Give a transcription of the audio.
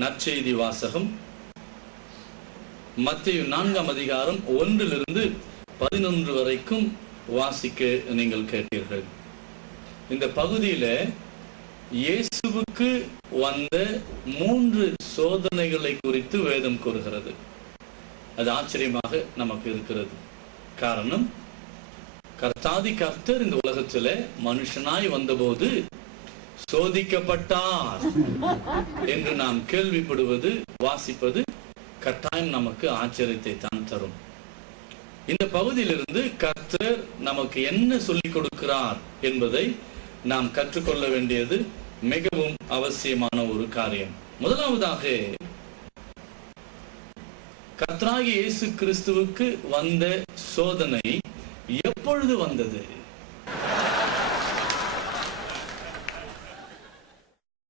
நற்செய்தி வாசகம் மத்தேயு 4ஆம் அதிகாரம் 1-11 வரைக்கும் வாசிக்க நீங்கள் கேட்டீர்கள். இந்த பகுதியில இயேசுவுக்கு வந்த 3 சோதனைகளை குறித்து வேதம் கூறுகிறது. அது ஆச்சரியமாக நமக்கு இருக்கிறது. காரணம், கர்த்தாதி கர்த்தர் இந்த உலகத்துல மனுஷனாய் வந்தபோது சோதிக்கப்பட்டார் என்று நாம் கேள்விப்படுவது, வாசிப்பது கட்டாயம் நமக்கு ஆச்சரியத்தை தான் தரும். இந்த பகுதியிலிருந்து கர்த்தர் நமக்கு என்ன சொல்லிக் கொடுக்கிறார் என்பதை நாம் கற்றுக்கொள்ள வேண்டியது மிகவும் அவசியமான ஒரு காரியம். முதலாவதாக, கர்த்தராகிய இயேசு கிறிஸ்துவுக்கு வந்த சோதனை எப்பொழுது வந்தது?